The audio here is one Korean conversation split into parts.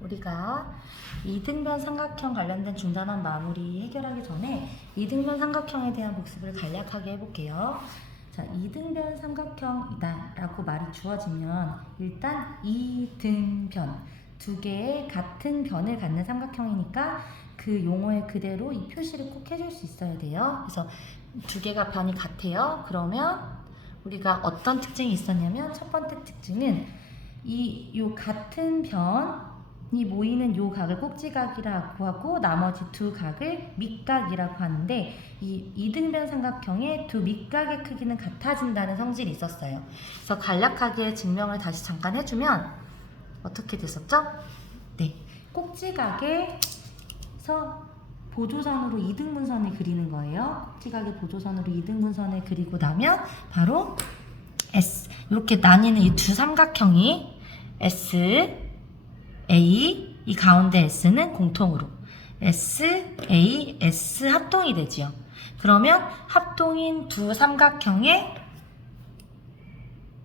우리가 이등변 삼각형 관련된 중단원 마무리 해결하기 전에 이등변 삼각형에 대한 복습을 간략하게 해볼게요. 자, 이등변 삼각형이다 라고 말이 주어지면 일단 이등변, 두 개의 같은 변을 갖는 삼각형이니까 그 용어에 그대로 이 표시를 꼭 해줄 수 있어야 돼요. 그래서 두 개가 변이 같아요. 그러면 우리가 어떤 특징이 있었냐면 첫 번째 특징은 요 같은 변이 모이는 요 각을 꼭지각이라고 하고 나머지 두 각을 밑각이라고 하는데 이 이등변 삼각형의 두 밑각의 크기는 같아진다는 성질이 있었어요. 그래서 간략하게 증명을 다시 잠깐 해주면 어떻게 됐었죠? 네, 꼭지각에서 보조선으로 이등분선을 그리는 거예요. 꼭지각의 보조선으로 이등분선을 그리고 나면 바로 S, 이렇게 나뉘는 이 두 삼각형이 S, A, 이 가운데 S는 공통으로 S, A, S 합동이 되지요. 그러면 합동인 두 삼각형의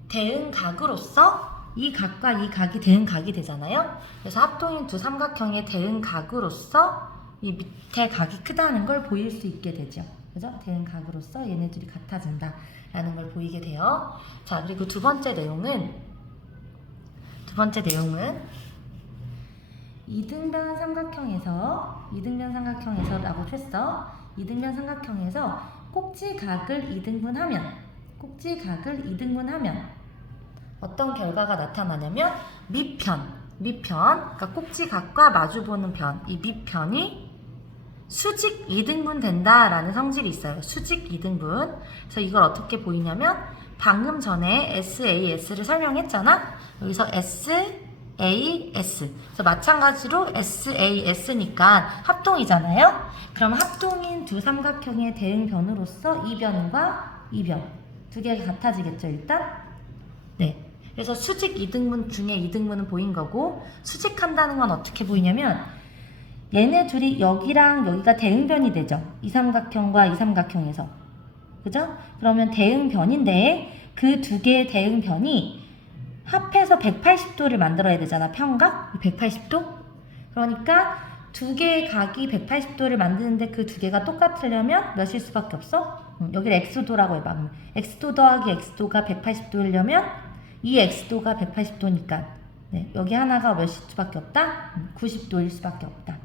대응각으로서 이 각과 이 각이 대응각이 되잖아요. 그래서 합동인 두 삼각형의 대응각으로서 이 밑에 각이 크다는 걸 보일 수 있게 되죠. 그죠? 대응각으로서 얘네들이 같아진다 라는 걸 보이게 돼요. 자, 그리고 두 번째 내용은 이등변 삼각형에서 라고 했어. 이등변 삼각형에서 꼭지각을 이등분하면 어떤 결과가 나타나냐면 밑편, 그러니까 꼭지각과 마주보는 편, 이 밑편이 수직 이등분 된다라는 성질이 있어요. 수직 이등분. 그래서 이걸 어떻게 보이냐면 방금 전에 SAS를 설명했잖아. 여기서 SAS. 그래서 마찬가지로 SAS니까 합동이잖아요. 그럼 합동인 두 삼각형의 대응변으로서 이 변과 이 변 두 개가 같아지겠죠, 일단? 네. 그래서 수직 이등분 중에 이등분은 보인 거고, 수직한다는 건 어떻게 보이냐면 얘네 둘이 여기랑 여기가 대응변이 되죠. 이 삼각형과 이 삼각형에서. 그죠? 그러면 대응변인데 그 두 개의 대응변이 합해서 180도를 만들어야 되잖아. 편각? 180도? 그러니까 두 개의 각이 180도를 만드는데 그 두 개가 똑같으려면 몇일 수밖에 없어? 여기를 x도라고 해봐. x도 더하기 x도가 180도이려면 이 x도가 180도니까 네, 여기 하나가 몇일 수밖에 없다? 90도일 수밖에 없다.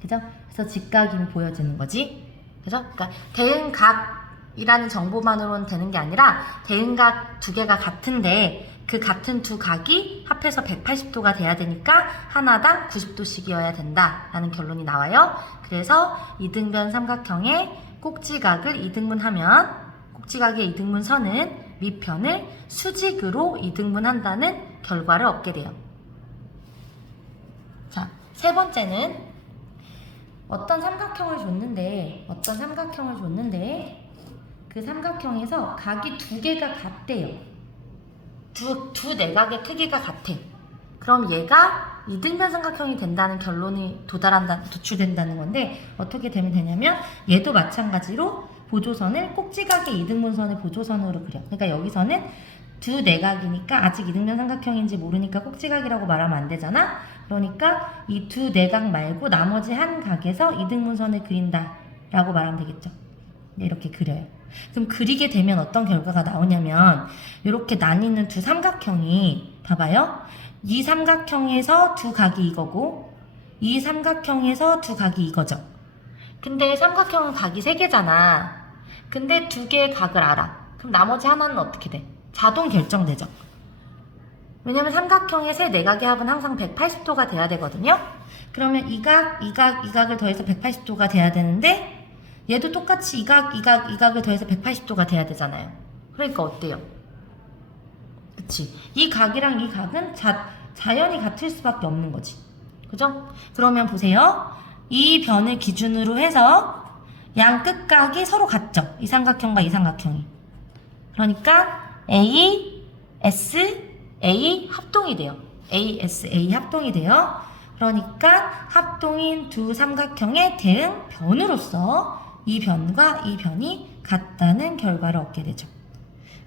그죠? 그래서 직각임이 보여지는 거지. 그죠? 그러니까 대응각이라는 정보만으로는 되는 게 아니라 대응각 두 개가 같은데 그 같은 두 각이 합해서 180도가 돼야 되니까 하나당 90도씩이어야 된다라는 결론이 나와요. 그래서 이등변 삼각형의 꼭지각을 이등분하면 꼭지각의 이등분선은 밑편을 수직으로 이등분한다는 결과를 얻게 돼요. 자, 세 번째는 어떤 삼각형을 줬는데 그 삼각형에서 각이 두 개가 같대요. 두 내각의 크기가 같아. 그럼 얘가 이등변 삼각형이 된다는 결론이 도출된다는 건데 어떻게 되면 되냐면 얘도 마찬가지로 보조선을 꼭지각의 이등분선을 보조선으로 그려. 그러니까 여기서는 두 내각이니까 아직 이등변 삼각형인지 모르니까 꼭지각이라고 말하면 안 되잖아. 그러니까 이 두 내각 말고 나머지 한 각에서 이등분선을 그린다 라고 말하면 되겠죠. 네, 이렇게 그려요. 그럼 그리게 되면 어떤 결과가 나오냐면 이렇게 나뉘는 두 삼각형이 봐봐요. 이 삼각형에서 두 각이 이거고 이 삼각형에서 두 각이 이거죠. 근데 삼각형은 각이 세 개잖아. 근데 두 개의 각을 알아. 그럼 나머지 하나는 어떻게 돼? 자동 결정되죠. 왜냐면 삼각형의 세 내각의 합은 항상 180도가 돼야 되거든요. 그러면 이 각을 더해서 180도가 돼야 되는데 얘도 똑같이 이 각을 더해서 180도가 돼야 되잖아요. 그러니까 어때요? 그치? 이 각이랑 이 각은 자연히 같을 수밖에 없는 거지. 그죠? 그러면 보세요. 이 변을 기준으로 해서 양 끝각이 서로 같죠? 이 삼각형과 이 삼각형이. 그러니까 A, S, A 합동이 돼요. A, S, A 합동이 돼요. 그러니까 합동인 두 삼각형의 대응 변으로서 이 변과 이 변이 같다는 결과를 얻게 되죠.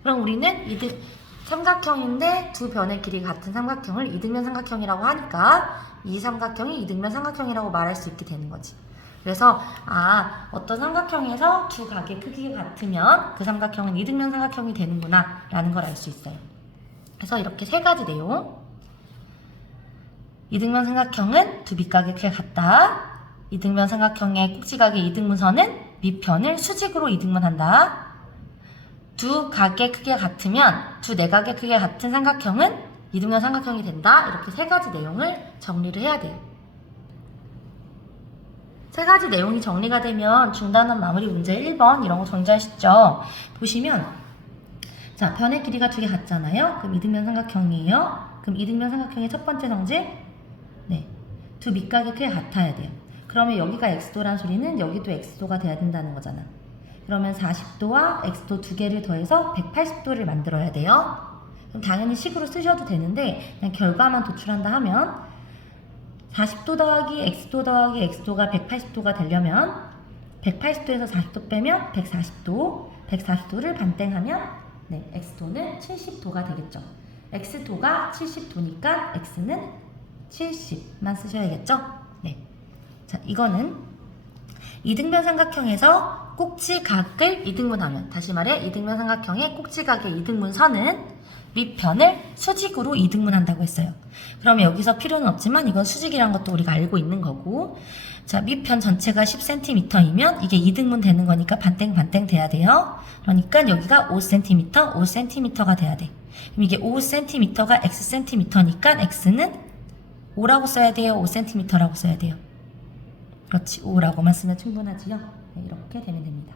그럼 우리는 삼각형인데 두 변의 길이가 같은 삼각형을 이등변 삼각형이라고 하니까 이 삼각형이 이등변 삼각형이라고 말할 수 있게 되는 거지. 그래서 어떤 삼각형에서 두 각의 크기가 같으면 그 삼각형은 이등변 삼각형이 되는구나 라는 걸 알 수 있어요. 그래서 이렇게 세 가지 내용. 이등변 삼각형은 두 밑각의 크기가 같다. 이등변 삼각형의 꼭지각의 이등분선은 밑편을 수직으로 이등분한다. 두 각의 크기가 같으면 두 내각의 크기가 같은 삼각형은 이등변 삼각형이 된다. 이렇게 세 가지 내용을 정리를 해야 돼요. 세 가지 내용이 정리가 되면 중단원 마무리 문제 1번 이런 거 정리하시죠. 보시면 자, 변의 길이가 두 개 같잖아요. 그럼 이등변 삼각형이에요. 그럼 이등변 삼각형의 첫 번째 성질 두 밑각의 크기가 같아야 돼요. 그러면 여기가 x도란 소리는 여기도 x도가 돼야 된다는 거잖아. 그러면 40도와 x도 두 개를 더해서 180도를 만들어야 돼요. 그럼 당연히 식으로 쓰셔도 되는데 그냥 결과만 도출한다 하면 40도 더하기 x도 더하기 x도가 180도가 되려면 180도에서 40도 빼면 140도, 140도를 반땡하면 x도는 70도가 되겠죠. x도가 70도니까 x는 70만 쓰셔야겠죠? 자, 이거는 이등변 삼각형에서 꼭지각을 이등분하면, 다시 말해 이등변 삼각형의 꼭지각의 이등분선은 밑편을 수직으로 이등분한다고 했어요. 그러면 여기서 필요는 없지만 이건 수직이란 것도 우리가 알고 있는 거고, 자, 밑편 전체가 10cm이면 이게 이등분 되는 거니까 반땡 돼야 돼요. 그러니까 여기가 5cm, 5cm가 돼야 돼. 그럼 이게 5cm가 xcm니까 x는 5라고 써야 돼요? 5cm라고 써야 돼요? 그렇지, 5라고만 쓰면 충분하지요? 이렇게 되면 됩니다.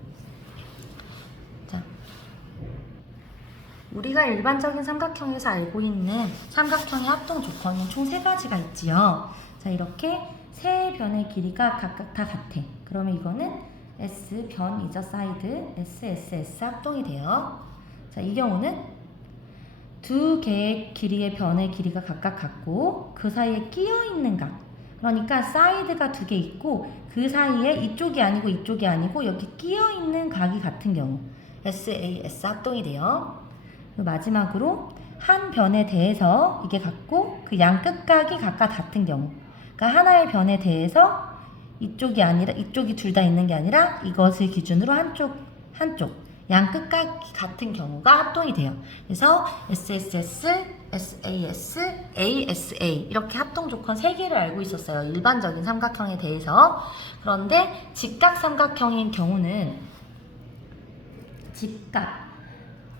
자, 우리가 일반적인 삼각형에서 알고 있는 삼각형의 합동 조건은 총 3가지가 있지요. 자, 이렇게 세 변의 길이가 각각 다 같아. 그러면 이거는 S 변 이저 사이드 S 합동이 돼요. 자, 이 경우는 두 개의 길이의 변의 길이가 각각 같고 그 사이에 끼어 있는 각, 그러니까 사이드가 두 개 있고 그 사이에 이쪽이 아니고 이쪽이 아니고 여기 끼어 있는 각이 같은 경우 SAS 합동이 돼요. 그리고 마지막으로 한 변에 대해서 이게 같고 그 양 끝각이 각각 같은 경우, 그러니까 하나의 변에 대해서 이쪽이 아니라 이쪽이 둘 다 있는 게 아니라 이것을 기준으로 한쪽 양 끝각이 같은 경우가 합동이 돼요. 그래서 SSS, SAS, ASA 이렇게 합동 조건 3개를 알고 있었어요. 일반적인 삼각형에 대해서. 그런데 직각 삼각형인 경우는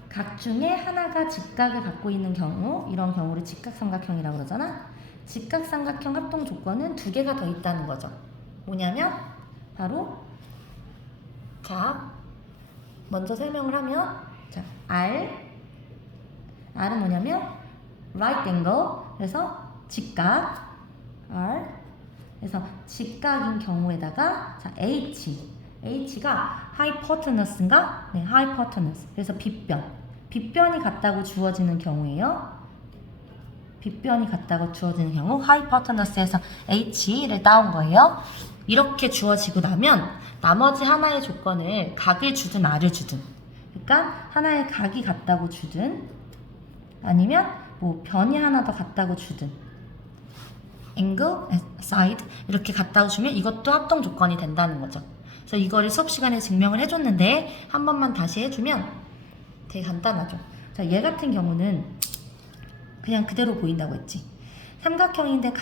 각 중에 하나가 직각을 갖고 있는 경우, 이런 경우를 직각 삼각형이라고 그러잖아. 직각 삼각형 합동 조건은 2개가 더 있다는 거죠. 뭐냐면 바로 먼저 설명을 하면 R은 뭐냐면 right angle, 그래서 직각 R, 그래서 직각인 경우에다가 H가 hypotenuse인가? hypotenuse. 그래서 빗변이 같다고 주어지는 경우예요. 빗변이 같다고 주어지는 경우 hypotenuse에서 H를 따온 거예요. 이렇게 주어지고 나면 나머지 하나의 조건을 각을 주든 R을 주든, 그러니까 하나의 각이 같다고 주든 아니면 뭐 변이 하나 더 같다고 주든 angle, side 이렇게 같다고 주면 이것도 합동 조건이 된다는 거죠. 그래서 이거를 수업 시간에 증명을 해줬는데 한 번만 다시 해주면 되게 간단하죠. 자, 얘 같은 경우는 그냥 그대로 보인다고 했지. 삼각형인데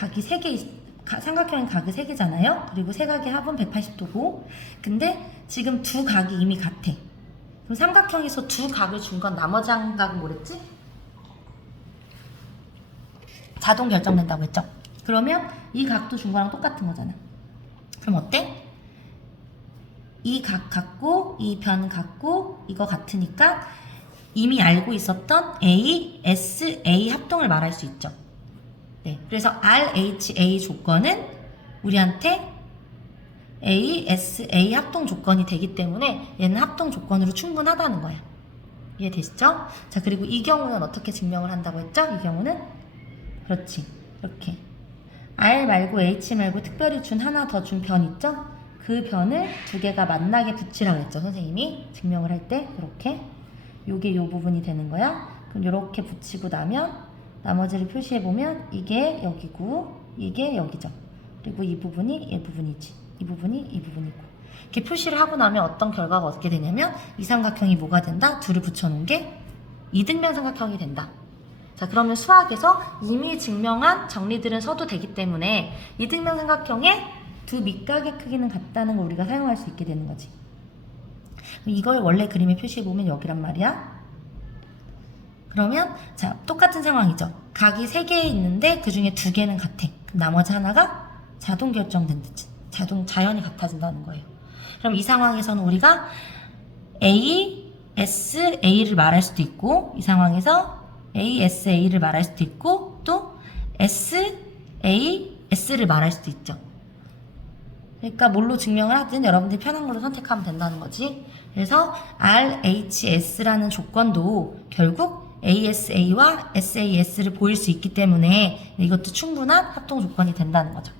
삼각형인 각이 3개잖아요. 그리고 세 각의 합은 180도고, 근데 지금 두 각이 이미 같아. 그럼 삼각형에서 두 각을 준 건 나머지 한 각은 뭐랬지? 자동 결정된다고 했죠. 그러면 이 각도 준 거랑 똑같은 거잖아. 그럼 어때? 이 각 같고 이 변 같고 이거 같으니까 이미 알고 있었던 ASA 합동을 말할 수 있죠. 그래서 RHA 조건은 우리한테 ASA 합동 조건이 되기 때문에 얘는 합동 조건으로 충분하다는 거야. 이해되시죠? 자, 그리고 이 경우는 어떻게 증명을 한다고 했죠? 이 경우는 그렇지, 이렇게 R 말고 H 말고 특별히 하나 더 준 변 있죠? 그 변을 2개가 만나게 붙이라고 했죠, 선생님이 증명을 할 때. 그렇게 요게 요 부분이 되는 거야. 그럼 이렇게 붙이고 나면 나머지를 표시해보면 이게 여기고 이게 여기죠. 그리고 이 부분이 얘 부분이지. 이 부분이 이 부분이고. 이렇게 표시를 하고 나면 어떤 결과가 어떻게 되냐면 이 삼각형이 뭐가 된다? 둘을 붙여놓은 게 이등변 삼각형이 된다. 자, 그러면 수학에서 이미 증명한 정리들은 써도 되기 때문에 이등변 삼각형의 두 밑각의 크기는 같다는 걸 우리가 사용할 수 있게 되는 거지. 이걸 원래 그림에 표시해보면 여기란 말이야. 그러면 자, 똑같은 상황이죠. 각이 3개 있는데 그 중에 2개는 같아. 그럼 나머지 하나가 자동 결정된 듯이 자연이 같아진다는 거예요. 그럼 이 상황에서는 우리가 A, S, A를 말할 수도 있고 이 상황에서 A, S, A를 말할 수도 있고 또 S, A, S를 말할 수도 있죠. 그러니까 뭘로 증명을 하든 여러분들이 편한 걸로 선택하면 된다는 거지. 그래서 RHS라는 조건도 결국 ASA와 SAS를 보일 수 있기 때문에 이것도 충분한 합동 조건이 된다는 거죠.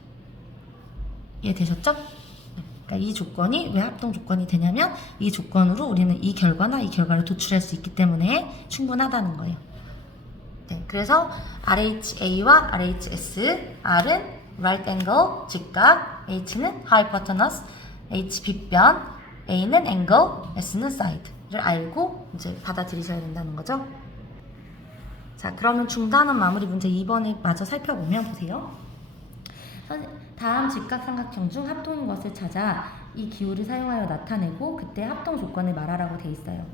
이해되셨죠? 그러니까 이 조건이 왜 합동 조건이 되냐면 이 조건으로 우리는 이 결과나 이 결과를 도출할 수 있기 때문에 충분하다는 거예요. 네, 그래서 RHA와 RHS, R은 right angle, 직각, H는 hypotenuse, H 빗변, A는 angle, S는 side를 알고 이제 받아들이셔야 된다는 거죠. 자, 그러면 중단원 마무리 문제 2번을 마저 살펴보면 보세요. 다음 직각삼각형 중 합동인 것을 찾아 이 기호를 사용하여 나타내고 그때 합동 조건을 말하라고 돼 있어요.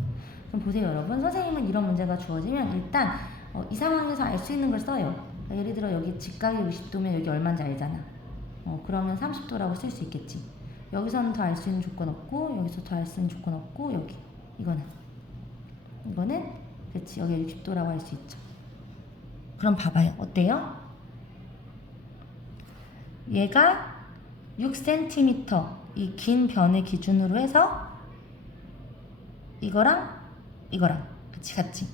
그럼 보세요, 여러분. 선생님은 이런 문제가 주어지면 일단 이 상황에서 알 수 있는 걸 써요. 그러니까 예를 들어 여기 직각이 60도면 여기 얼마인지 알잖아. 그러면 30도라고 쓸 수 있겠지. 여기서는 더 알 수 있는 조건 없고 여기서 더 알 수 있는 조건 없고 여기 이거는 그렇지, 여기 60도라고 할 수 있죠. 그럼 봐봐요. 어때요? 얘가 6cm 이 긴 변을 기준으로 해서 이거랑 같이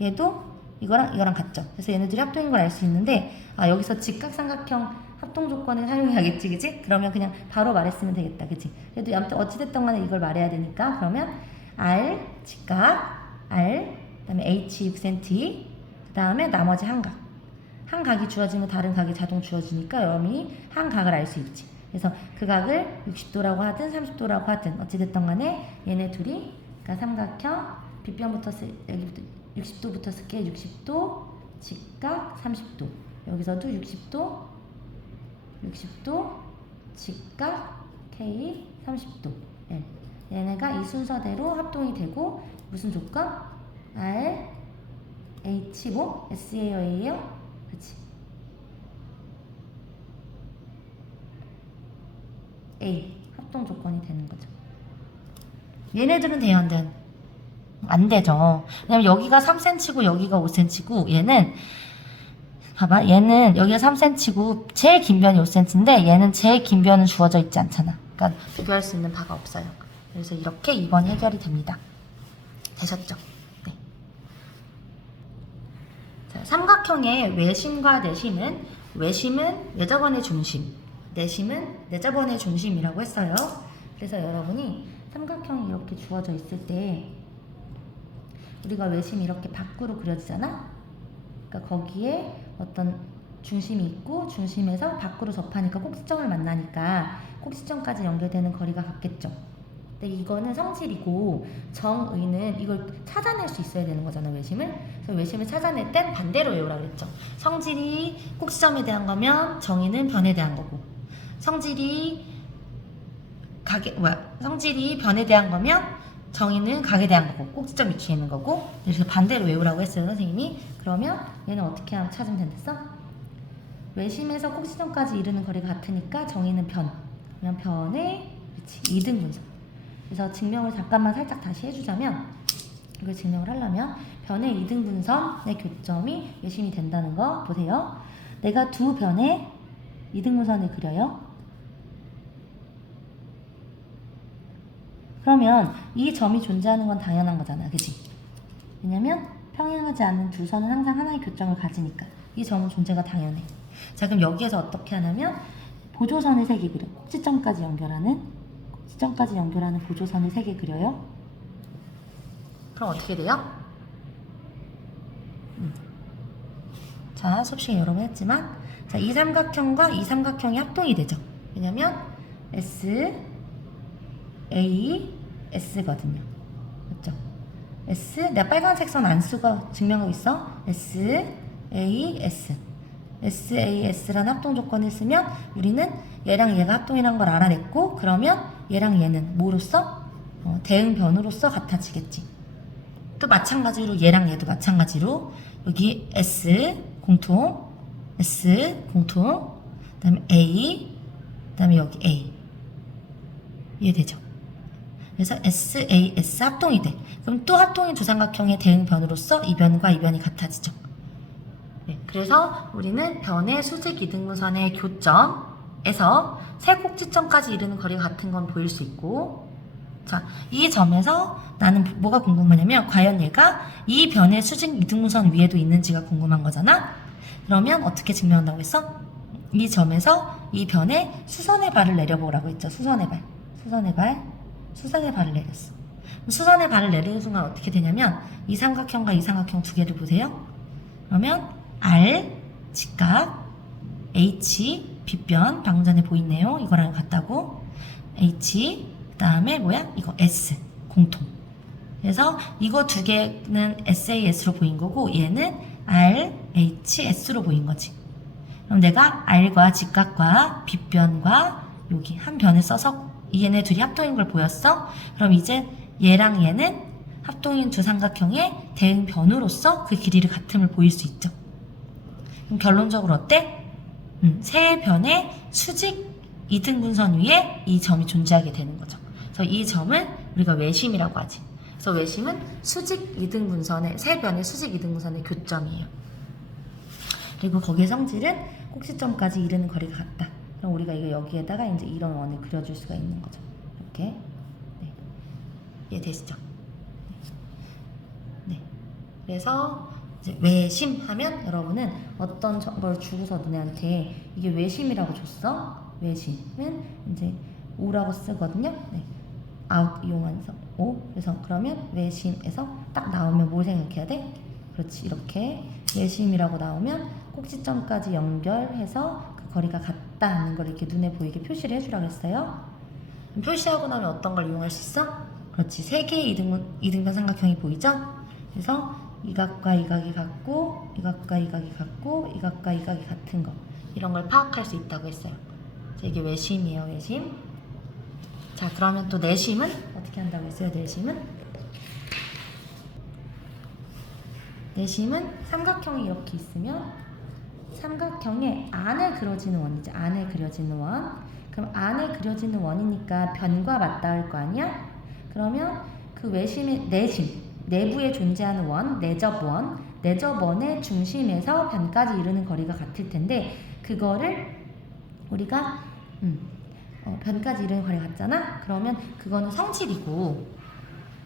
얘도 이거랑 같죠. 그래서 얘네들이 합동인 걸 알 수 있는데 여기서 직각삼각형 합동 조건을 사용해야겠지, 그치? 그러면 그냥 바로 말했으면 되겠다, 그치? 그래도 아무튼 어찌됐든 간에 이걸 말해야 되니까 그러면 R 직각 R 그다음에 H 6cm 그다음에 나머지 한 각이 주어지면 다른 각이 자동 주어지니까 여러분이 한 각을 알 수 있지. 그래서 그 각을 60도라고 하든 30도라고 하든 어찌됐든 간에 얘네 둘이 그러니까 삼각형 빗변부터 여기부터 60도부터 쓸게. 60도 직각 30도 여기서도 60도 직각 K 30도 얘네가 이 순서대로 합동이 되고 무슨 조건? R H 뭐? S예요 A예요? 그치 A 합동 조건이 되는 거죠. 얘네들은 돼요, 안 돼? 안 되죠. 왜냐면 여기가 3cm고 여기가 5cm고 얘는 봐봐, 얘는 여기가 3cm고 제일 긴 변이 5cm인데 얘는 제일 긴 변은 주어져 있지 않잖아. 그러니까 비교할 수 있는 바가 없어요. 그래서 이렇게 2번이 해결이 됩니다. 되셨죠? 네. 자, 삼각형의 외심과 내심은 외심은 외접원의 중심, 내심은 내접원의 중심이라고 했어요. 그래서 여러분이 삼각형이 이렇게 주어져 있을 때 우리가 외심이 이렇게 밖으로 그려지잖아? 그러니까 거기에 어떤 중심이 있고 중심에서 밖으로 접하니까 꼭지점을 만나니까 꼭지점까지 연결되는 거리가 같겠죠. 근데 이거는 성질이고 정의는 이걸 찾아낼 수 있어야 되는 거잖아, 외심을. 그래서 외심을 찾아낼 땐 반대로 외우라 그랬죠. 성질이 꼭지점에 대한 거면 정의는 변에 대한 거고 성질이 변에 대한 거면 정의는 각에 대한 거고 꼭지점 위치에 있는 거고 이렇게 반대로 외우라고 했어요, 선생님이. 그러면 얘는 어떻게 하면 찾으면 된댔어? 외심에서 꼭지점까지 이르는 거리가 같으니까 정의는 변. 그러면 변의 그렇지, 2등 분선. 그래서 증명을 잠깐만 살짝 다시 해주자면 이걸 증명을 하려면 변의 2등 분선의 교점이 외심이 된다는 거 보세요. 내가 두 변의 2등 분선을 그려요. 그러면 이 점이 존재하는 건 당연한 거잖아, 그치? 왜냐면 평행하지 않는 두 선은 항상 하나의 교점을 가지니까 이 점은 존재가 당연해. 자, 그럼 여기에서 어떻게 하냐면 보조선을 3개 그려. 꼭지점까지 연결하는 보조선을 3개 그려요. 그럼 어떻게 돼요? 자, 수업 시간에 여러 번 했지만, 자, 이 삼각형과 이 삼각형이 합동이 되죠. 왜냐면 S, A, S거든요. 맞죠? S, 내가 빨간색 선 안 쓰고 증명하고 있어. S, A, S. S, A, S라는 합동 조건을 쓰면 우리는 얘랑 얘가 합동이라는 걸 알아냈고, 그러면 얘랑 얘는 뭐로서? 대응 변으로서 같아지겠지. 또 마찬가지로 얘랑 얘도 마찬가지로 여기 S 공통, S 공통, 그 다음에 A, 그 다음에 여기 A. 이해되죠? 그래서 S, A, S 합동이 돼. 그럼 또 합동인 두 삼각형의 대응 변으로서 이 변과 이 변이 같아지죠. 네, 그래서 우리는 변의 수직 이등분선의 교점에서 세 꼭지점까지 이르는 거리가 같은 건 보일 수 있고, 자, 이 점에서 나는 뭐가 궁금하냐면 과연 얘가 이 변의 수직 이등분선 위에도 있는지가 궁금한 거잖아. 그러면 어떻게 증명한다고 했어? 이 점에서 이 변에 수선의 발을 내려보라고 했죠. 수선의 발, 수선의 발, 수선의 발을 내렸어. 수선의 발을 내리는 순간 어떻게 되냐면 이 삼각형과 이 삼각형 두 개를 보세요. 그러면 R 직각, H 빗변 방금 전에 보이네요. 이거랑 같다고. H 그 다음에 뭐야? 이거 S 공통. 그래서 이거 두 개는 SAS로 보인 거고 얘는 RHS로 보인 거지. 그럼 내가 R과 직각과 빗변과 여기 한 변을 써서 얘네 둘이 합동인 걸 보였어? 그럼 이제 얘랑 얘는 합동인 두 삼각형의 대응 변으로서 그 길이를 같음을 보일 수 있죠. 그럼 결론적으로 어때? 세 변의 수직 이등분선 위에 이 점이 존재하게 되는 거죠. 그래서 이 점을 우리가 외심이라고 하지. 그래서 외심은 수직 이등분선의 세 변의 수직 이등분선의 교점이에요. 그리고 거기에 성질은 꼭지점까지 이르는 거리가 같다. 그럼 우리가 이거 여기에다가 이제 이런 원을 그려줄 수가 있는 거죠. 이렇게. 네. 이해되시죠? 네. 그래서 이제 외심 하면 여러분은 어떤 걸 주고서 너네한테 이게 외심이라고 줬어. 외심은 이제 오라고 쓰거든요. 네. 아웃 이용해서 오. 그래서 그러면 외심에서 딱 나오면 뭘 생각해야 돼? 그렇지. 이렇게 외심이라고 나오면 꼭지점까지 연결해서 그 거리가 같다는 걸 이렇게 눈에 보이게 표시를 해주라고 했어요. 표시하고 나면 어떤 걸 이용할 수 있어? 그렇지. 세 개의 이등변 삼각형이 보이죠? 그래서 이 각과 이 각이 같고 이 각과 이 각이 같고 이 각과 이 각이 같은 거 이런 걸 파악할 수 있다고 했어요. 자, 이게 외심이에요. 외심. 자, 그러면 또 내심은 어떻게 한다고 했어요? 내심은 삼각형이 이렇게 있으면 삼각형의 안에 그려지는 원이죠. 안에 그려지는 원. 그럼 안에 그려지는 원이니까 변과 맞닿을 거 아니야? 그러면 그 외심의 내심, 내부에 존재하는 원, 내접원의 중심에서 변까지 이르는 거리가 같을 텐데 그거를 우리가 변까지 이르는 거리가 같잖아? 그러면 그거는 성질이고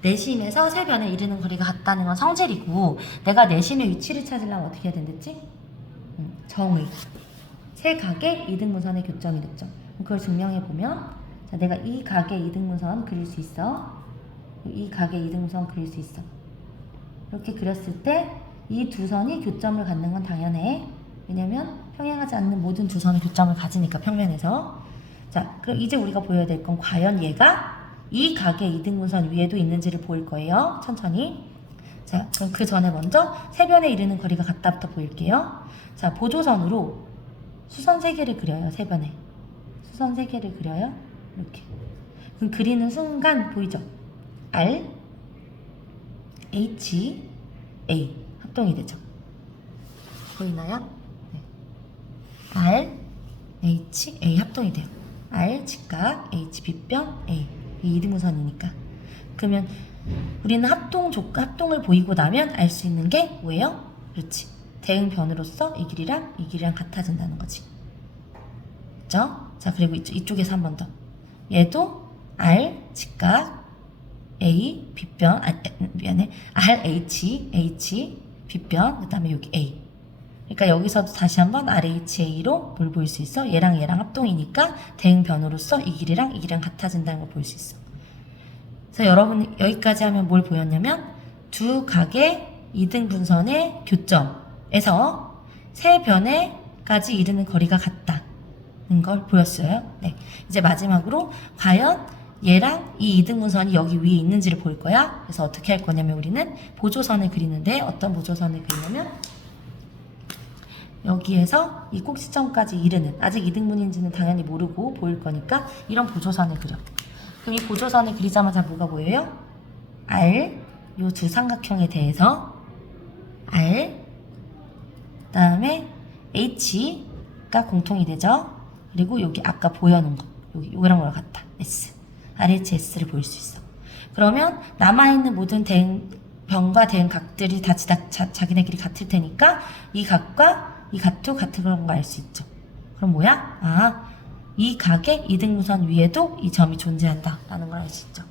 내심에서 세 변에 이르는 거리가 같다는 건 성질이고 내가 내심의 위치를 찾으려면 어떻게 해야 된댔지? 정의. 세 각의 이등분선의 교점이 됐죠. 그걸 증명해보면 자, 내가 이 각의 이등분선 그릴 수 있어. 이 각의 이등분선 그릴 수 있어. 이렇게 그렸을 때 이 두 선이 교점을 갖는 건 당연해. 왜냐면 평행하지 않는 모든 두 선은 교점을 가지니까 평면에서. 자, 그럼 이제 우리가 보여야 될 건 과연 얘가 이 각의 이등분선 위에도 있는지를 보일 거예요. 천천히. 자, 그럼 그 전에 먼저 세 변에 이르는 거리가 같다부터 보일게요. 자, 보조선으로 수선 3개를 그려요. 세 변에. 수선 3개를 그려요. 이렇게. 그럼 그리는 순간 보이죠? R, H, A 합동이 되죠. 보이나요? 네. R, H, A 합동이 돼요. R 직각, H 빗변, A 이 이등분선이니까. 그러면 우리는 합동을 보이고 나면 알 수 있는 게 뭐예요? 그렇지. 대응변으로서 이 길이랑 이 길이랑 같아진다는 거지. 그죠? 자, 그리고 이쪽에서 한 번 더. 얘도 R 직각 A 빗변 미안해. R H 빗변 그 다음에 여기 A. 그러니까 여기서도 다시 한번 RHA로 뭘 보일 수 있어? 얘랑 합동이니까 대응변으로서 이 길이랑 이 길이랑 같아진다는 걸 볼 수 있어. 그래서 여러분 여기까지 하면 뭘 보였냐면 두 각의 이등분선의 교점에서 세 변에까지 이르는 거리가 같다는 걸 보였어요. 네. 이제 마지막으로 과연 얘랑 이 이등분선이 여기 위에 있는지를 볼 거야. 그래서 어떻게 할 거냐면 우리는 보조선을 그리는데 어떤 보조선을 그리냐면 여기에서 이 꼭지점까지 이르는 아직 이등분인지는 당연히 모르고 보일 거니까 이런 보조선을 그려. 그럼 이 보조선을 그리자마자 뭐가 보여요? R 요 두 삼각형에 대해서 R 그다음에 H가 공통이 되죠. 그리고 여기 아까 보여놓은 거 여기 요거랑 뭐랑 같다. S RHS를 보일 수 있어. 그러면 남아있는 모든 변과 대응 각들이 다 자기네끼리 같을 테니까 이 각과 이 각도 같은 그런 거 알 수 있죠. 그럼 뭐야? 아, 이 각의 이등분선 위에도 이 점이 존재한다 라는 걸 알 수 있죠.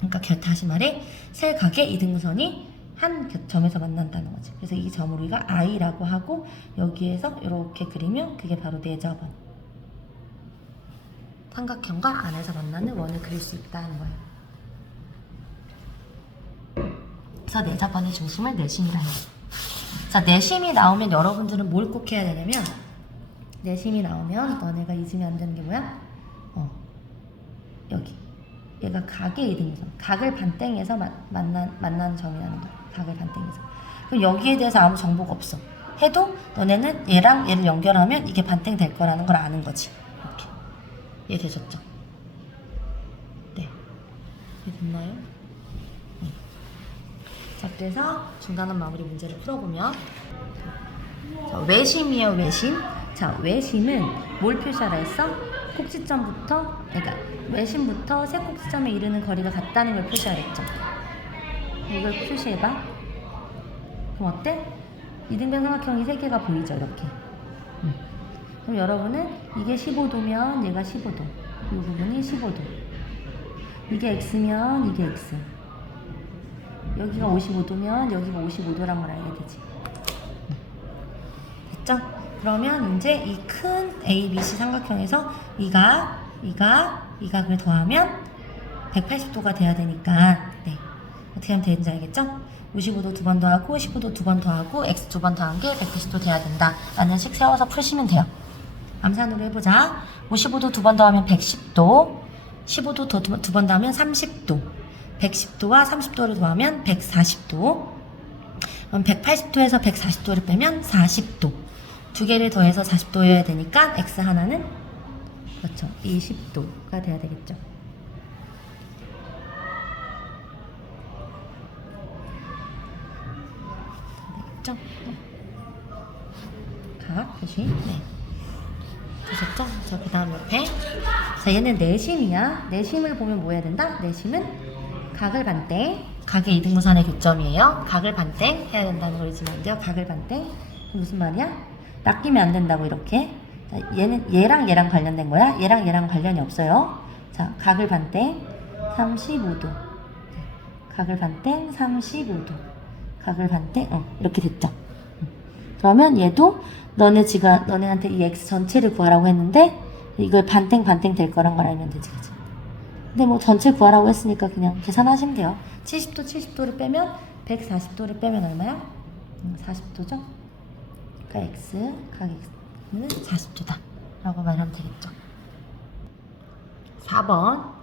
그러니까 다시 말해 세 각의 이등분선이 한 점에서 만난다는 거지. 그래서 이 점을 우리가 I라고 하고 여기에서 이렇게 그리면 그게 바로 내접원 삼각형과 안에서 만나는 원을 그릴 수 있다는 거예요. 그래서 내접원의 중심을 내심이라 해요. 자, 내심이 나오면 여러분들은 뭘 꼭 해야 되냐면 내심이 나오면 너네가 잊으면 안 되는 게 뭐야? 여기 얘가 각의 이등분선 각을 반땡해서 만나는 점이라는 거야. 각을 반땡해서. 그럼 여기에 대해서 아무 정보가 없어. 해도 너네는 얘랑 얘를 연결하면 이게 반땡 될 거라는 걸 아는 거지. 이렇게 이해되셨죠? 네. 이해됐나요? 네. 자, 그래서 중단원 마무리 문제를 풀어보면 자, 외심이에요. 외심. 자, 외심은 뭘 표시하라 했어? 꼭지점부터 그러니까 외심부터 세 꼭지점에 이르는 거리가 같다는 걸 표시하라 했죠. 이걸 표시해봐. 그럼 어때? 이등변 삼각형이 세 개가 보이죠? 이렇게. 그럼 여러분은 이게 15도면 얘가 15도 이 부분이 15도 이게 x면 이게 x 여기가 55도면 여기가 55도란 걸 알게 되지. 됐죠? 그러면 이제 이 큰 ABC 삼각형에서 이 각을 더하면 180도가 돼야 되니까 네. 어떻게 하면 되는지 알겠죠? 55도 두 번 더하고 15도 두 번 더하고 x 두 번 더한 게 180도 돼야 된다 라는 식 세워서 푸시면 돼요. 암산으로 해보자. 55도 두 번 더하면 110도 15도 두 번 더하면 30도 110도와 30도를 더하면 140도 그럼 180도에서 140도를 빼면 40도 두 개를 더해서 40도여야 되니까 x 하나는 그렇죠 20도가 돼야 되겠죠. 되겠죠? 각 표시 네. 되셨죠? 자, 그 다음 옆에 자 얘는 내심이야. 내심을 보면 뭐 해야 된다? 내심은 각을 반땡 각의 이등분선의 교점이에요. 각을 반땡 해야 된다는 걸 잊으면 안 돼요. 각을 반땡 무슨 말이야? 낚이면 안 된다고 이렇게. 자, 얘는 얘랑 관련된 거야. 얘랑 관련이 없어요. 자, 각을 반땡 35도 각을 반땡 35도 각을 반땡 이렇게 됐죠. 그러면 얘도 너네한테 이 x 전체를 구하라고 했는데 이걸 반땡 될 거란 걸 알면 되지, 그치? 근데 뭐 전체 구하라고 했으니까 그냥 계산하시면 돼요. 70도를 빼면 140도를 빼면 얼마야? 40도죠? 그러니까 각 x는 40도다 라고 말하면 되겠죠. 4번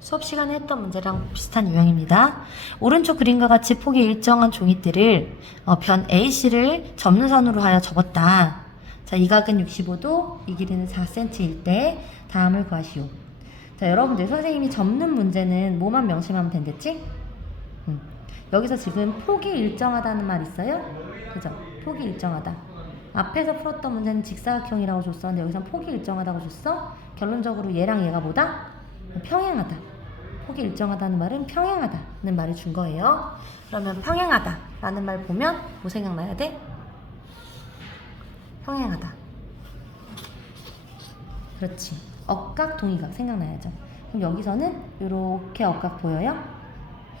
수업 시간에 했던 문제랑 비슷한 유형입니다. 오른쪽 그림과 같이 폭이 일정한 종이대를 변 AC를 접는 선으로 하여 접었다. 자, 이 각은 65도, 이 길이는 4cm일 때 다음을 구하시오. 자, 여러분들 선생님이 접는 문제는 뭐만 명심하면 된댔지? 여기서 지금 폭이 일정하다는 말 있어요? 그죠? 폭이 일정하다. 앞에서 풀었던 문제는 직사각형이라고 줬었는데 여기서 폭이 일정하다고 줬어? 결론적으로 얘랑 얘가 뭐다? 평행하다. 폭이 일정하다는 말은 평행하다는 말을 준 거예요. 그러면 평행하다라는 말 보면 뭐 생각나야 돼? 평행하다. 그렇지. 억각, 동의각 생각나야죠. 그럼 여기서는 이렇게 억각 보여요?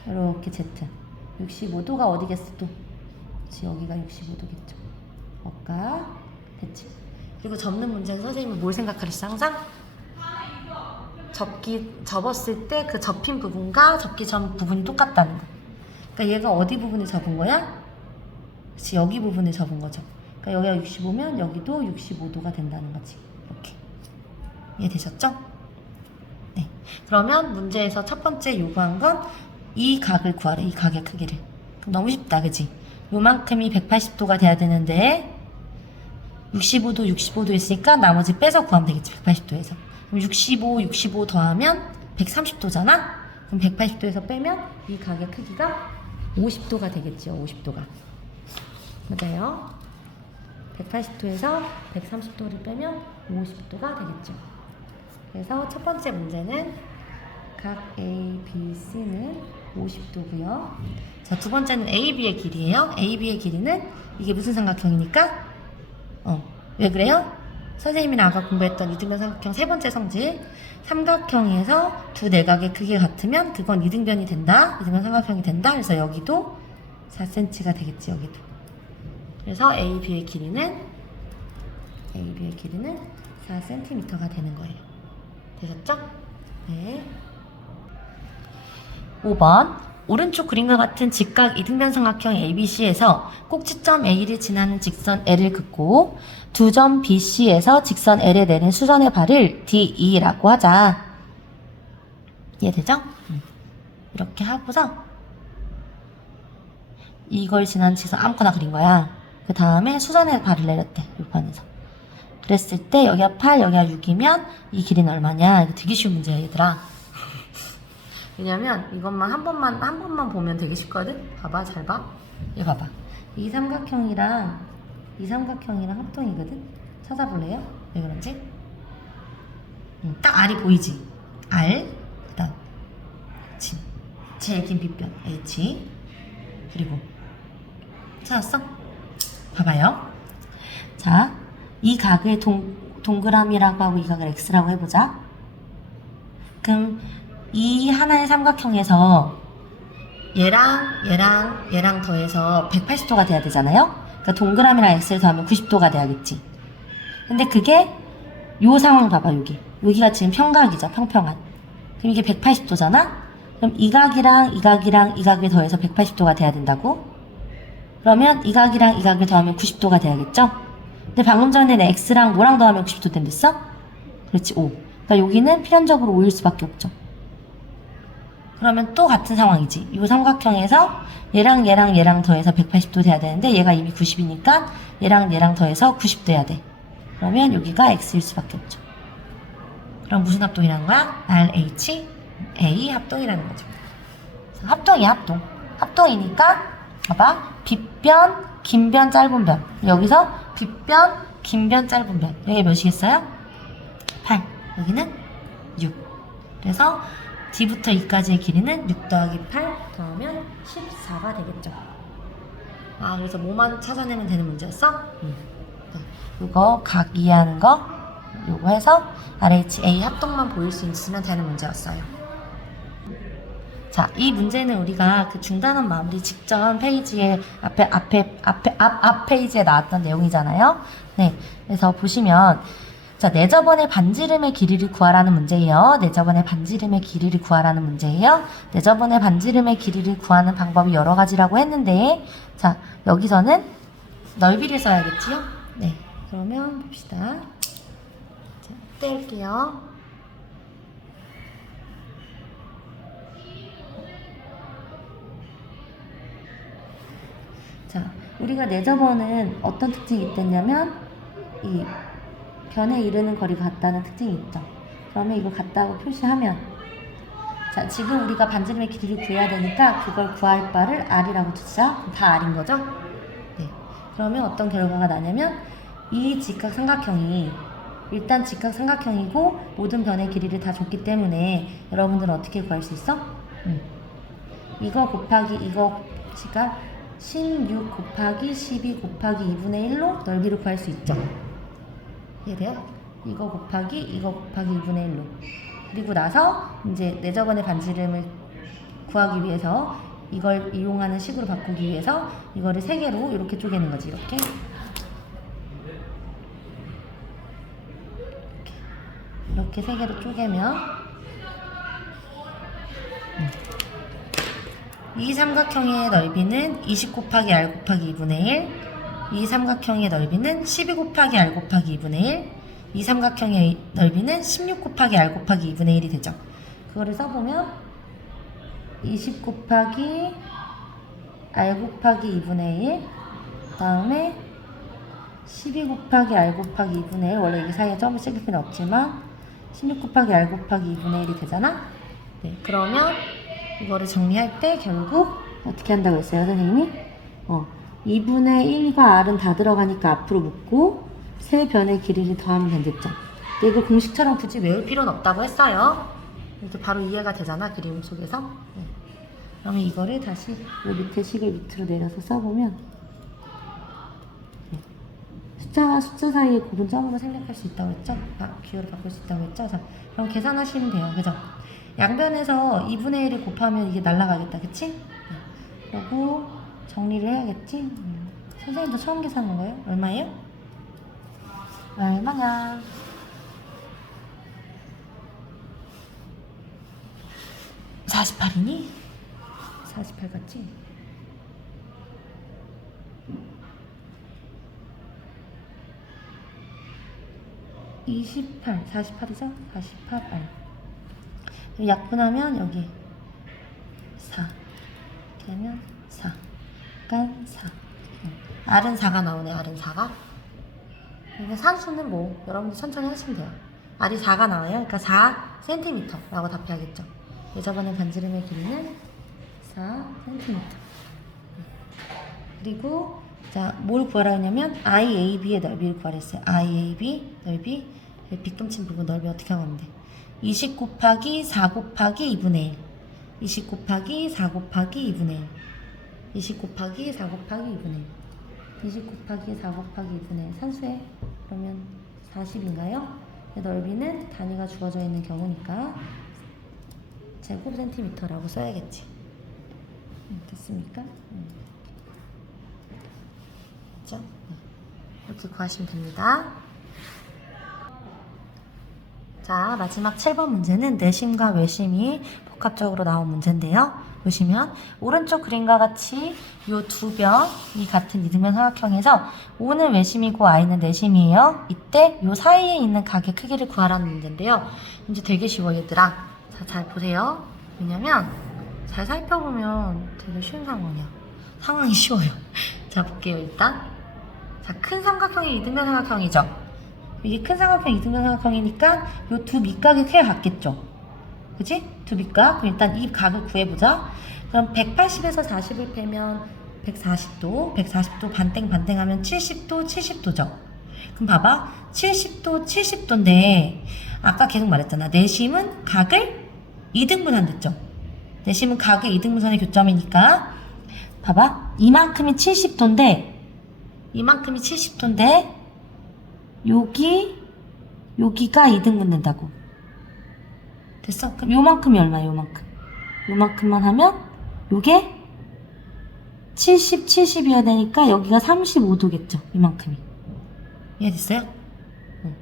이렇게 Z. 65도가 어디겠어 또? 그렇지, 여기가 65도겠죠. 억각. 됐지. 그리고 접는 문제는 선생님이 뭘 생각하셨어 항상? 접었을 때 그 접힌 부분과 접기 전 부분이 똑같다는 거. 그러니까 얘가 어디 부분을 접은 거야? 그치, 여기 부분을 접은 거죠. 그러니까 여기가 65면 여기도 65도가 된다는 거지. 이렇게. 이해되셨죠? 네. 그러면 문제에서 첫 번째 요구한 건 이 각을 구하래. 이 각의 크기를. 너무 쉽다, 그지? 요만큼이 180도가 돼야 되는데 65도, 65도 있으니까 나머지 빼서 구하면 되겠지, 180도에서. 그럼 65 더하면 130도잖아? 그럼 180도에서 빼면 이 각의 크기가 50도가 되겠죠, 50도가. 맞아요. 180도에서 130도를 빼면 50도가 되겠죠. 그래서 첫 번째 문제는 각 A, B, C는 50도고요. 자, 두 번째는 A, B의 길이에요. A, B의 길이는 이게 무슨 삼각형이니까? 왜 그래요? 선생님이랑 아까 공부했던 이등변 삼각형 세 번째 성질. 삼각형에서 두 내각의 크기가 같으면 그건 이등변이 된다. 이등변 삼각형이 된다. 그래서 여기도 4cm가 되겠지, 여기도. 그래서 A, B의 길이는 4cm가 되는 거예요. 되셨죠? 네. 5번. 오른쪽 그림과 같은 직각 이등변 삼각형 ABC에서 꼭지점 A를 지나는 직선 L을 긋고 두 점 BC에서 직선 L에 내는 수선의 발을 DE라고 하자. 이해되죠? 이렇게 하고서 이걸 지나는 직선 아무거나 그린 거야. 그 다음에 수선의 발을 내렸대. 이 판에서. 그랬을 때 여기가 8, 여기가 6이면 이 길이는 얼마냐? 이거 되게 쉬운 문제야, 얘들아. 왜냐면 이것만 한 번만 보면 되게 쉽거든. 봐봐, 잘 봐. 이거 봐봐. 이 삼각형이랑 합동이거든. 찾아볼래요? 왜 그런지? 딱 R이 보이지? R, 그다음 H, 제일 긴 빗변 H, 그리고 찾았어? 봐봐요. 자, 이 각을 동그라미라고 하고 이 각을 X라고 해보자. 그럼 이 하나의 삼각형에서 얘랑 더해서 180도가 돼야 되잖아요? 그러니까 동그라미랑 X를 더하면 90도가 돼야겠지. 근데 그게 요 상황 봐봐, 여기가 지금 평각이죠, 평평한. 그럼 이게 180도잖아? 그럼 이 각을 더해서 180도가 돼야 된다고? 그러면 이 각을 더하면 90도가 돼야겠죠? 근데 방금 전에는 X랑 뭐랑 더하면 90도 된댔어? 그렇지, 5. 그러니까 여기는 필연적으로 5일 수밖에 없죠. 그러면 또 같은 상황이지. 이 삼각형에서 얘랑 더해서 180도 돼야 되는데 얘가 이미 90이니까 얘랑 더해서 90 돼야 돼. 그러면 여기가 X일 수밖에 없죠. 그럼 무슨 합동이라는 거야? RH, A 합동이라는 거죠. 합동이야, 합동. 합동이니까 봐봐. 빗변, 긴변, 짧은 변. 여기서 빗변, 긴변, 짧은 변. 여기 몇이겠어요? 8. 여기는 6. 그래서 D부터 E까지의 길이는 6 더하기 8 더하면 14가 되겠죠. 아, 그래서 뭐만 찾아내면 되는 문제였어? 이거 각 이해하는 거 요거 해서 RHA 합동만 보일 수 있으면 되는 문제였어요. 자, 이 문제는 우리가 그 중단원 마무리 직전 페이지에 앞 페이지에 나왔던 내용이잖아요. 네, 그래서 보시면 자, 내저번의 반지름의 길이를 구하라는 문제예요. 내저번의 반지름의 길이를 구하라는 문제예요. 내저번의 반지름의 길이를 구하는 방법이 여러 가지라고 했는데, 자, 여기서는 넓이를 써야겠지요? 네, 그러면 봅시다. 자, 뗄게요. 자, 우리가 내저번은 어떤 특징이 있댔냐면, 이 변에 이르는 거리가 같다는 특징이 있죠. 그러면 이거 같다고 표시하면 자, 지금 우리가 반지름의 길이를 구해야 되니까 그걸 구할 바를 R이라고 두자. 다 R인 거죠? 네. 그러면 어떤 결과가 나냐면 이 직각 삼각형이 일단 직각 삼각형이고 모든 변의 길이를 다 줬기 때문에 여러분들은 어떻게 구할 수 있어? 이거 곱하기 이거가 16 곱하기 12 곱하기 2분의 1로 넓이를 구할 수 있죠. 이해돼요? 이거 곱하기 2분의 1로. 그리고 나서 이제 내저번의 반지름을 구하기 위해서 이걸 이용하는 식으로 바꾸기 위해서 이거를 3개로 이렇게 쪼개는 거지. 이렇게 3개로 쪼개면 이 삼각형의 넓이는 20 곱하기 R 곱하기 2분의 1 이 삼각형의 넓이는 12 곱하기 r 곱하기 2분의 1. 이 삼각형의 넓이는 16 곱하기 r 곱하기 2분의 1이 되죠. 그거를 써보면 20 곱하기 r 곱하기 2분의 1, 그 다음에 12 곱하기 r 곱하기 2분의 1, 원래 이 사이에 점을 찍을 필요는 없지만 16 곱하기 r 곱하기 2분의 1이 되잖아. 네, 그러면 이거를 정리할 때 결국 어떻게 한다고 했어요, 선생님이? 2분의 1과 r은 다 들어가니까 앞으로 묶고 세 변의 길이를 더하면 된댔죠. 근데 이거 공식처럼 굳이 외울 필요는 없다고 했어요. 이렇게 바로 이해가 되잖아, 그림 속에서. 네. 그러면 이거를 다시 이 밑에 식을 밑으로 내려서 써보면 네. 숫자와 숫자 사이의 구분점으로 생략할 수 있다고 했죠? 기호를 바꿀 수 있다고 했죠? 자, 그럼 계산하시면 돼요. 그죠? 양변에서 2분의 1을 곱하면 이게 날아가겠다. 그치? 네. 그리고 정리를 해야겠지? 선생님도 처음 계산한 거예요? 얼마예요? 얼마냐? 48이니? 48 같지? (28) 48이죠? 48R 약분하면 여기 4 이렇게 하면 4 약간 4 R은 4가 나오네. R은 4가. 이거 산수는 뭐 여러분들 천천히 하시면 돼요. R이 4가 나와요. 그러니까 4cm 라고 답해야겠죠. 저번에 반지름의 길이는 4cm. 그리고 자, 뭘 구하라 했냐면 IAB의 넓이를 구하랬어요. IAB 넓이, 빗금친 부분 넓이 어떻게 하면 돼? 20 곱하기 4 곱하기 2분의 1. 20 곱하기 4 곱하기 2분의 1. 20 곱하기 4 곱하기 2분의 1. 20 곱하기 4 곱하기 2분의 1. 산수해. 그러면 40인가요? 넓이는 단위가 주어져 있는 경우니까 제곱센티미터라고 써야겠지. 됐습니까? 됐죠? 이렇게 구하시면 됩니다. 자, 마지막 7번 문제는 내심과 외심이 복합적으로 나온 문제인데요. 보시면 오른쪽 그림과 같이 이 두 변이 같은 이등변 삼각형에서 O는 외심이고 I는 내심이에요. 이때 이 사이에 있는 각의 크기를 구하라는 문제인데요. 문제 되게 쉬워 얘들아. 자, 잘 보세요. 왜냐면 잘 살펴보면 되게 쉬운 상황이 쉬워요. 자, 볼게요. 일단 자, 큰 삼각형이 이등변 삼각형이죠. 이게 큰 삼각형 이등변 삼각형이니까 이 두 밑각이 크게 같겠죠. 그치? 두 밑각. 그럼 일단 이 각을 구해보자. 그럼 180에서 40을 빼면 140도, 140도 반땡 하면 70도, 70도죠. 그럼 봐봐. 70도, 70도인데 아까 계속 말했잖아. 내심은 각을 2등분 한댔죠. 내심은 각의 2등분선의 교점이니까 봐봐. 이만큼이 70도인데 여기가 2등분 된다고. 됐어? 그럼 요만큼이 얼마야? 요만큼만 하면 요게 70, 70이어야 되니까 여기가 35도겠죠? 이만큼이. 이해됐어요? 응.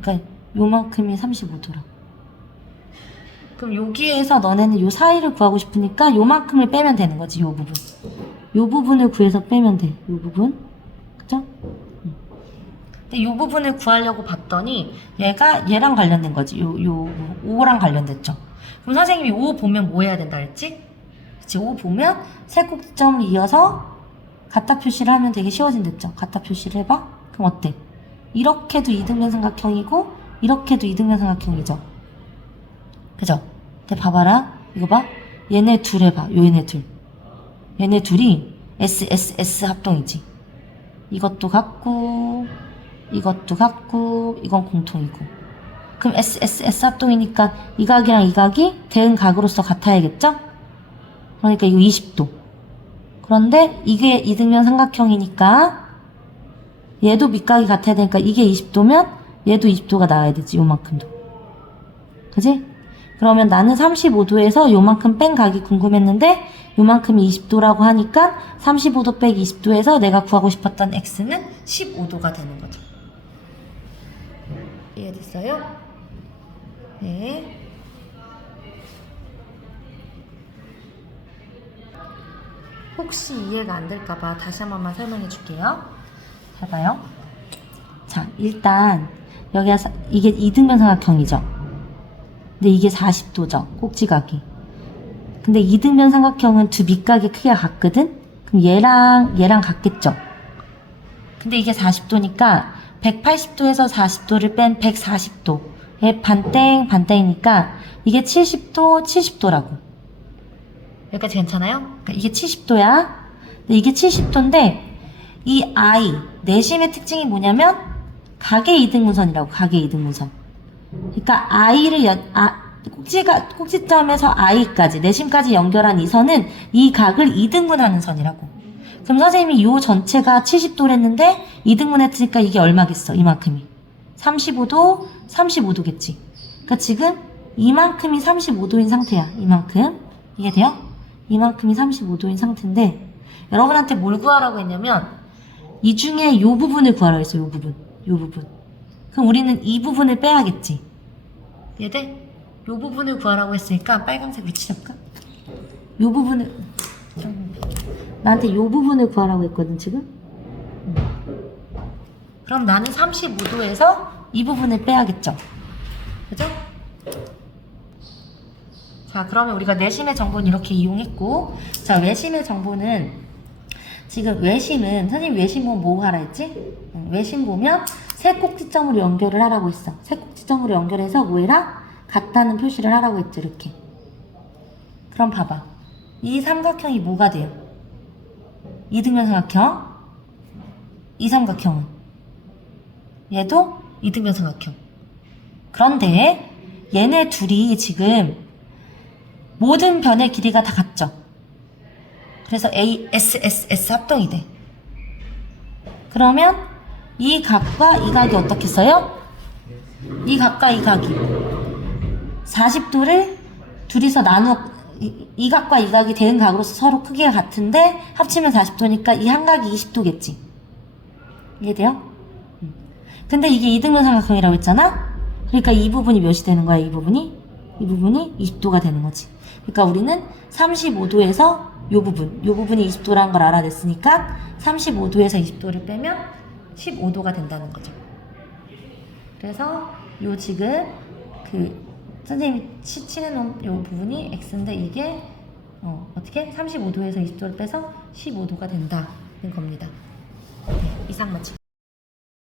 그러니까 요만큼이 35도라. 그럼 여기에서 너네는 요 사이를 구하고 싶으니까 요만큼을 빼면 되는 거지. 요 부분. 요 부분을 구해서 빼면 돼. 요 부분. 그죠? 응. 근데 요 부분을 구하려고 봤더니 얘랑 관련된 거지. 요 5랑 관련됐죠. 그럼 선생님이 5 보면 뭐 해야 된다 그랬지? 그치, 5 보면 세 꼭지점을 이어서 갖다 표시를 하면 되게 쉬워진댔죠. 갖다 표시를 해봐. 그럼 어때? 이렇게도 이등변 삼각형이고 이렇게도 이등변 삼각형이죠. 그죠? 근데 봐봐라. 이거 봐. 얘네 둘 해봐. 얘네 둘이 S 합동이지. 이것도 같고 이것도 같고 이건 공통이고. 그럼 S 합동이니까 이 각이랑 이 각이 대응 각으로서 같아야겠죠? 그러니까 이거 20도. 그런데 이게 이등변 삼각형이니까 얘도 밑각이 같아야 되니까 이게 20도면 얘도 20도가 나와야 되지. 요만큼도. 그지? 그러면 나는 35도에서 요만큼 뺀 각이 궁금했는데 요만큼이 20도라고 하니까 35도 빼기 20도에서 내가 구하고 싶었던 x는 15도가 되는 거죠. 이해됐어요? 네. 혹시 이해가 안 될까봐 다시 한 번만 설명해 줄게요. 봐봐요. 자, 일단 여기가 이게 이등변 삼각형이죠. 근데 이게 40도죠. 꼭지각이. 근데 이등변 삼각형은 두 밑각의 크기가 같거든? 그럼 얘랑 같겠죠? 근데 이게 40도니까 180도에서 40도를 뺀 140도의 반땡이니까 이게 70도, 70도라고. 여기까지 괜찮아요? 그러니까 이게 70도야. 근데 이게 70도인데 이 내심의 특징이 뭐냐면 각의 이등분선이라고. 각의 이등분선. 그러니까 꼭지점에서 I까지, 내심까지 연결한 이 선은 이 각을 이등분하는 선이라고. 그럼 선생님이 요 전체가 70도를 했는데 이등분 했으니까 이게 얼마겠어? 이만큼이. 35도, 35도겠지. 그러니까 지금 이만큼이 35도인 상태야. 이만큼. 이게 돼요? 이만큼이 35도인 상태인데 여러분한테 뭘 구하라고 했냐면 이 중에 요 부분을 구하라고 했어요. 요 부분. 그럼 우리는 이 부분을 빼야겠지. 얘들? 요 부분을 구하라고 했으니까 빨간색으로 칠할까? 요 부분을 나한테 요 부분을 구하라고 했거든 지금. 그럼 나는 35도에서 이 부분을 빼야겠죠. 그죠? 자, 그러면 우리가 내심의 정보는 이렇게 이용했고, 자, 외심의 정보는 지금 선생님 외심 보면 뭐 하라 했지? 외심 보면 세 꼭지점으로 연결을 하라고 했어. 세 꼭지점으로 연결해서 뭐해라? 같다는 표시를 하라고 했죠. 이렇게. 그럼 봐봐. 이 삼각형이 뭐가 돼요? 이등변 삼각형. 이 삼각형은 얘도 이등변 삼각형. 그런데 얘네 둘이 지금 모든 변의 길이가 다 같죠. 그래서 S 합동이 돼. 그러면 이 각과 이 각이 어떻게 써요? 이 각과 이 각이 40도를 둘이서 이 각과 이 각이 대응 각으로서 서로 크기가 같은데 합치면 40도니까 이 한 각이 20도겠지. 이해돼요? 근데 이게 이등변 삼각형이라고 했잖아? 그러니까 이 부분이 몇이 되는 거야? 이 부분이 20도가 되는 거지. 그러니까 우리는 35도에서 요 부분이 20도라는 걸 알아냈으니까 35도에서 20도를 빼면 15도가 된다는 거죠. 그래서 요 지금 선생님이 칠해놓은 요 부분이 x인데 이게 어떻게 35도에서 20도를 빼서 15도가 된다는 겁니다. 네, 이상 마치.